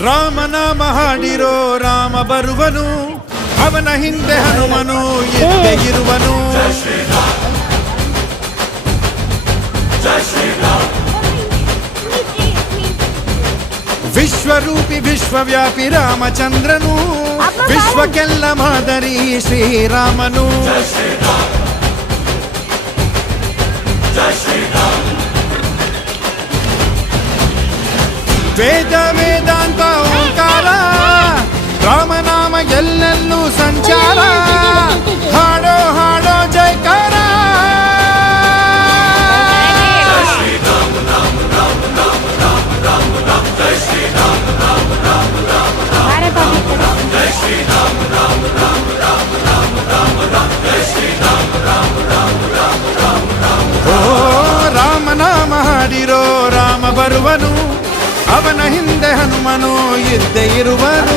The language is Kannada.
ರಾಮನಾಮ ಹಾಡಿರೋ ರಾಮ ಬರುವನು, ಅವನ ಹಿಂದೆ ಹನುಮನು ಇದ್ದೇ ಇರುವನು. ವಿಶ್ವರೂಪಿ ವಿಶ್ವವ್ಯಾಪಿ ರಾಮಚಂದ್ರನು, ವಿಶ್ವಕ್ಕೆಲ್ಲ ಮಾದರಿ ಶ್ರೀರಾಮನು. ವೇದ ವೇದಾಂತ ಓಂಕಾರ, ರಾಮನಾಮ ಎಲ್ಲೆಲ್ಲೂ ಸಂಚಾರ. ಹಾಡೋ ಹಾಡೋ ಜೈಕಾರ. ಓ ರಾಮನಾಮ ಹಾಡಿರೋ ರಾಮ ಬರುವನು, ಅವನ ಹಿಂದೆ ಹನುಮನು ಇದ್ದೇ ಇರುವನು.